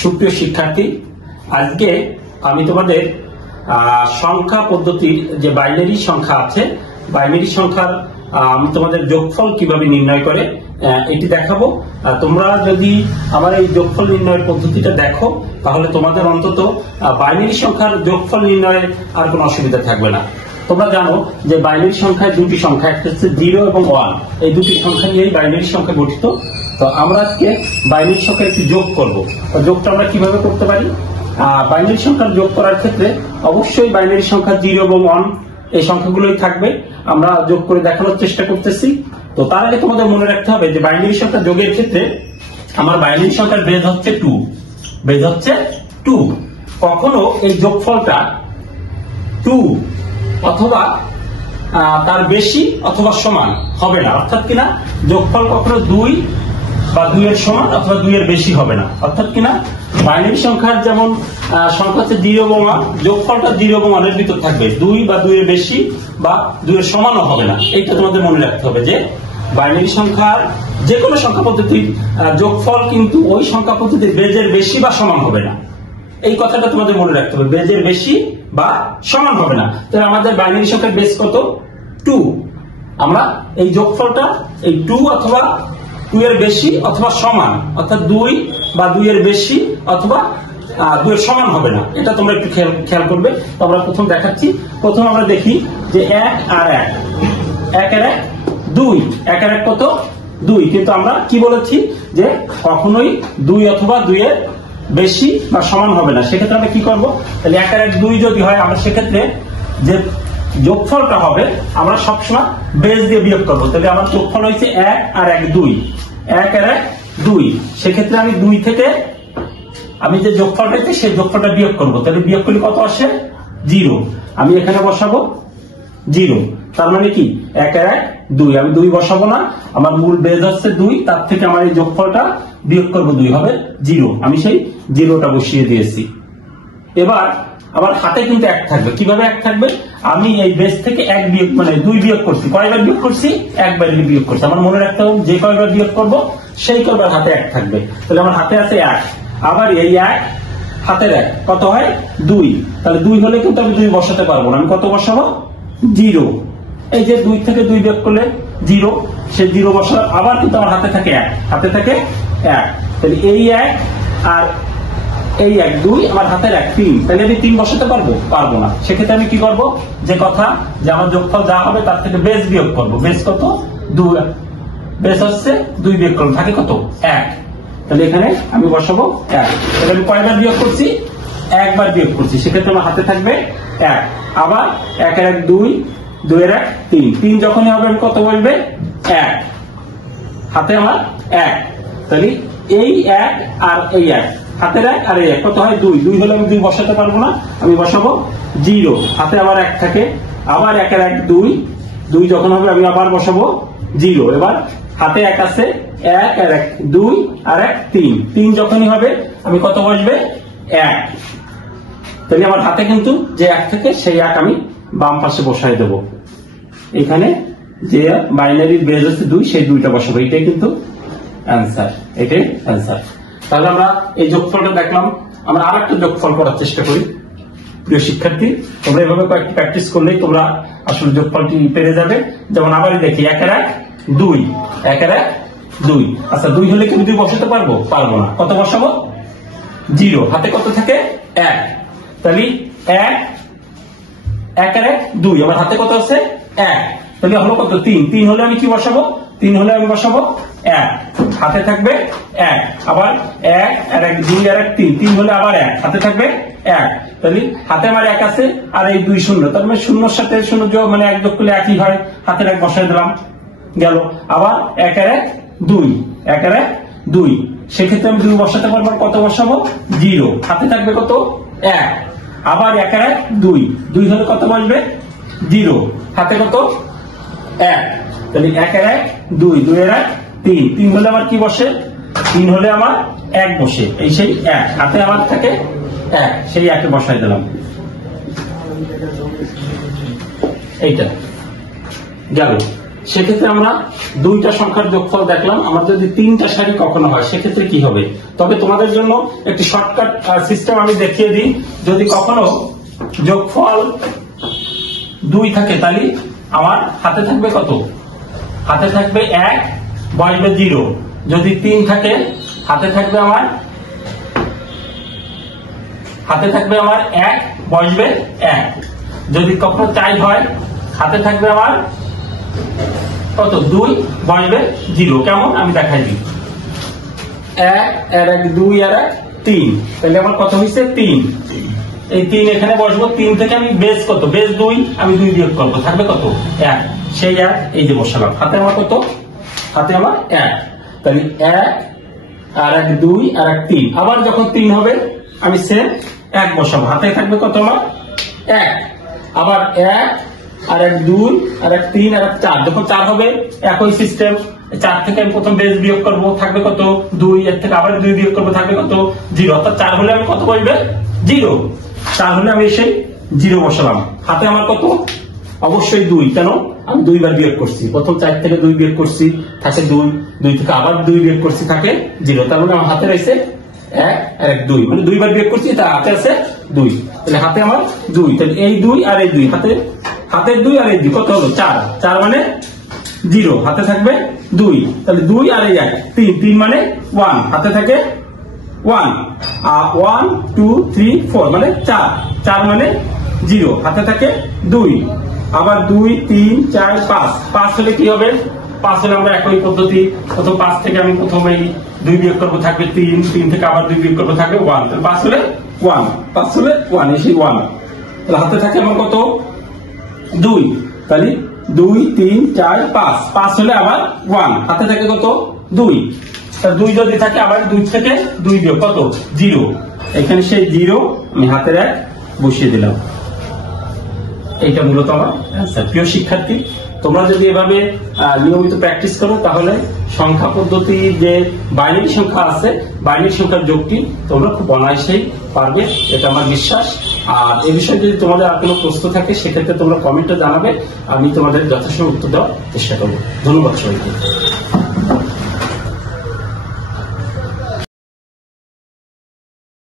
সুপ্রিয় শিক্ষার্থী, আজকে আমি তোমাদের সংখ্যা পদ্ধতির যে বাইনারি সংখ্যা আছে, বাইনারি সংখ্যার আমি তোমাদের যোগফল কিভাবে নির্ণয় করে এটি দেখাবো। তোমরা যদি আমার এই যোগফল নির্ণয়ের পদ্ধতিটা দেখো, তাহলে তোমাদের অন্তত বাইনারি সংখ্যার যোগফল নির্ণয়ে আর কোনো অসুবিধা থাকবে না। তোমরা জানো যে বাইনারি সংখ্যায় দুটি সংখ্যা, একটা হচ্ছে 0 এবং 1। এই দুটি সংখ্যা নিয়েই বাইনারি সংখ্যা গঠিত। তো আমরা আজকে বাইনারি সংখ্যার একটি যোগ করব। যোগটা আমরা কিভাবে করতে পারি? বাইনারি সংখ্যার যোগ করার ক্ষেত্রে অবশ্যই বাইনারি সংখ্যা 0 এবং 1 এই সংখ্যাগুলোই থাকবে। আমরা যোগ করে দেখানোর চেষ্টা করতেছি। তো তার আগে তোমাদের মনে রাখতে হবে যে বাইনারি সংখ্যা যোগের ক্ষেত্রে আমার বাইনারি সংখ্যার বেজ হচ্ছে 2। বেজ হচ্ছে 2। কখনো এই যোগফলটা 2 অথবা তার বেশি অথবা সমান হবে না। অর্থাৎ কিনা যোগফল কখনো 2 বা 2 এর সমান অথবা 2 এর বেশি হবে না। অর্থাৎ কিনা বাইনারি সংখ্যার যেমন সংখ্যা হচ্ছে 0 এবং 1, যোগফলটা 0 এবং 1 এর ভিতর থাকবে। 2 বা 2 এর বেশি বা 2 এর সমানও হবে না। এইটা তোমাদের মনে রাখতে হবে যে বাইনারি সংখ্যার যে কোনো সংখ্যা পদ্ধতির যোগফল কিন্তু ওই সংখ্যা পদ্ধতির বেজের বেশি বা সমান হবে না। এই কথাটা তোমাদের মনে রাখতে হবে, বেজের বেশি বা সমান হবে না। তাহলে আমাদের বাইনারি সংখ্যার বেজ কত? 2। আমরা এই যোগফলটা এই 2 অথবা 2 এর বেশি অথবা সমান, অর্থাৎ 2 বা 2 এর বেশি অথবা 2 এর সমান হবে না। এটা তোমরা একটু খেয়াল করবে। তো আমরা প্রথম দেখাচ্ছি। প্রথম আমরা দেখি যে 1 আর 1, 1 আর 1 2, 1 আর 1 কত? 2। কিন্তু আমরা কি বলেছি যে কখনোই 2 অথবা 2 এর বেশি বা সমান হবে না। সেক্ষেত্রে আমরা কি করব? তাহলে 1 আর 1 2 যদি হয়, আমরা সেক্ষেত্রে যে যোগফলটা হবে আমরা সবসময় বেস দিয়ে বিয়োগ করবো। তাহলে আমার যোগফল হয়েছে 1 আর 1 2, 1 আর 1 2। সেক্ষেত্রে আমি 2 থেকে আমি যে যোগফলটা হচ্ছে সেই যোগফলটা বিয়োগ করবো। তাহলে বিয়োগ করলে কত আসে? 0। আমি এখানে বসাবো 0। তার মানে কি 1 আর 1 2। আমি 2 বসাবো না, আমার মূল বেজ হচ্ছে 2, তার থেকে আমার এই যোগফলটা বিয়োগ করবো 2 হবে 0। আমি সেই 0টা বসিয়ে দিয়েছি। এবার আমার হাতে কিন্তু 1 থাকবে। কিভাবে 1 থাকবে? আমি এই বেস থেকে 1 বিয়োগ মানে 2 বিয়োগ করছি। কয়বার বিয়োগ করছি? একবার বিয়োগ করছি। আমার মনে রাখতে হবে যে কয়বার বিয়োগ করব সেই কয়বার হাতে 1 থাকবে। তাহলে আমার হাতে আছে 1, আবার এই 1 হাতের 1 কত হয়? 2। তাহলে 2 হলে কিন্তু আমি 2 বসাতে পারবো না। আমি কত বসাবো? 0। এই যে 2 থেকে 2 বিয়োগ করলে 0, সেই 0 বসা। আবার কিন্তু আমার হাতে থাকে 1, হাতে থাকে 1। তাহলে এই 1 আর এই 1 2, আমার হাতের 1 3। তাহলে আমি 3 বসাতে পারবো না। সেক্ষেত্রে আমি কি করব? যে কথা যে আমার যোগফল যা হবে তার থেকে বেস বিয়োগ করব। বেস কত? 2। বেস হচ্ছে 2 বিয়োগ করব, থাকে কত? 1। তাহলে এখানে আমি বসাবো 1। তাহলে আমি কয়বার বিয়োগ করছি? একবার বিয়োগ করছি। সেক্ষেত্রে আমার হাতে থাকবে 1। আবার 1 আর 1 2, 2 এর 1 3। 3 যখনই হবে আমি কত বলবে? 1। হাতে আমার 1। তাহলে এই 1 আর এই 1, হাতের 1 আর এই 1 কত হয়? 2। 2 হলে আমি 2 বসাতে পারবো না, আমি বসাবো 0। হাতে আবার 1 থাকে, আবার 1 আর 1 2, 2 যখন হবে আমি আবার বসাবো 0। এবার হাতে 1 আছে, 1 আর 1 2 আর 1 3। 3 যখনই হবে আমি কত বসবে? 1। তাহলে আমার হাতে কিন্তু যে 1 থাকে সেই 1 আমি বাম পাশে বসাই দেব। এখানে যে বাইনারির বেজ হচ্ছে 2, সেই 2টা বসাবো। এটাই কিন্তু অ্যান্সার, এটাই অ্যান্সার। তাহলে আমরা এই যোগফলটা দেখলাম। আমরা আরেকটা যোগফল করার চেষ্টা করি। প্রিয় শিক্ষার্থী, তোমরা এভাবে কয়েকটি প্র্যাকটিস করলেই তোমরা আসলে যোগফলটি পেরে যাবে। যেমন আবারই দেখি 1 আর 1 2, 1 আর 1 2। আচ্ছা 2 হলে কি 2 বসাতে পারবো না। কত বসাবো? 0। হাতে কত থাকে? 1। তাহলে 1 আর 1 2, আমার হাতে কত আছে? 1। তাহলে হলো কত? 3। 3 হলে আমি কি বসাবো? 3 হলে আমি বসাবো 1। হাতে থাকবে 1। আবার 1 আর 1 2 আর 1 3। 3 হলে আবার 1, হাতে থাকবে 1। তাহলে হাতে আমার 1 আছে আর এই 2 0। তার মানে 0 সাথে 0 যোগ মানে 1 যোগ করলে 1ই হয়। হাতের 1 বসাই দিলাম, গেল। আবার 1 আর 1 2, 1 আর 1 2। সেক্ষেত্রে আমি 2 বসাতে পারবো। কত বসাবো? 0। হাতে থাকবে কত? 1। আবার 1 আর 1 2, 2 হলে কত বসবে? 0। হাতে কত? 1। তাহলে 1 আর 1 2, 2 আর 1 3। 3 হলে আমার কি বসে? 3 হলে আমার 1 বসে। এই সেই 1, হাতে আমার থাকে 1, সেই 1 বসাই দিলাম। এইটা গেল। সেক্ষেত্রে আমরা দুইটা সংখ্যার যোগফল দেখলাম। আমার যদি তিনটা সারি কখনো হয় সেক্ষেত্রে কি হবে? তবে তোমাদের জন্য একটি শর্টকাট সিস্টেম আমি দেখিয়ে দিই। যদি কখনো যোগফল 2 থাকে তাহলে আমার হাতে থাকবে কত? হাতে থাকবে 1, বসবে 0। যদি 3 থাকে হাতে থাকবে আমার 1, বসবে 1। যদি কখনো 4 হয় হাতে থাকবে আমার কত? 2, বসবে 0। কেমন আমি দেখাই দিই। 1 আর 1 2 আর 1 3, তাহলে আমার কত হয়েছে? 3। এই 3 এখানে বসবো। 3 থেকে আমি বেস কত? বেস 2, আমি 2 বিয়োগ করবো, থাকবে কত? 1। সেই 1 এই যে বসালাম। হাতে আমার কত? হাতে আমার 1। তাহলে 1 আর 1 2 আর 1 3। আবার যখন 3 হবে আমি সেম 1 বসাবো। হাতে থাকবে কত? আমার 1। আবার 1 আর 1 2 আর 1 3 আর 1 4। যখন 4 হবে একই সিস্টেম। 4 থেকে আমি প্রথম বেস বিয়োগ করবো, থাকবে কত? 2। এর থেকে আবার 2 বিয়োগ করবো, থাকবে কত? 0। অর্থাৎ 4 হলে আমি কত বসবে? 0। 4 হলে আমি সেই 0 বসালাম। হাতে আমার কত? অবশ্যই 2। কেন? আমি 2 বার বিয়োগ করছি। প্রথম 4 থেকে 2 বিয়োগ করছি, থাকে 2। 2 থেকে আবার 2 বিয়োগ করছি, থাকে 0। তার মানে আমার হাতে রয়েছে 1 আর 1 2, মানে 2 বার বিয়োগ করছি, তা হাতে আছে 2। তাহলে হাতে আমার 2। তাহলে এই 2 আর এই 2, হাতে 2 আর এই 2 কত হলো? 4। 4 মানে 0, হাতে থাকবে 2। তাহলে 2 আর এই 1 3, 3 মানে 1, হাতে থাকে 1। 1 2 3 4 মানে 4, 4 মানে 0, হাতে থাকে 2। আবার 2 3 4 5, 5 হলে কি হবে? 5 হলে আমরা একই পদ্ধতি। প্রথম 5 থেকে আমি প্রথমে 2 বিয়োগ করবো, থাকবে 3। 3 থেকে আবার 2 বিয়োগ করবো, থাকবে 1। 5 হলে 1, 5 হলে 1, এসে 1। তাহলে হাতে থাকে আমার কত? 2। তাহলে 2 3 4 5, 5 হলে আবার 1, হাতে থাকে কত? 2। তাহলে 2 যদি থাকে আবার 2 থেকে 2 বিয়োগ কত? 0। এখানে সেই 0 আমি হাতের 1 বসিয়ে দিলাম। এইটা মূলত আমার অ্যান্সার। প্রিয় শিক্ষার্থী, তোমরা যদি এভাবে নিয়মিত প্র্যাকটিস করো তাহলে সংখ্যা পদ্ধতির যে বাইনারি সংখ্যা আছে, বাইনারি সংখ্যার যোগটি তোমরা খুব অনায়াসেই পারবে, এটা আমার বিশ্বাস। আর এ বিষয়ে যদি তোমাদের আর কোনো প্রশ্ন থাকে সেক্ষেত্রে তোমরা কমেন্টে জানাবে, আমি তোমাদের যথাসময় উত্তর দেওয়ার চেষ্টা করবো। ধন্যবাদ সবাইকে।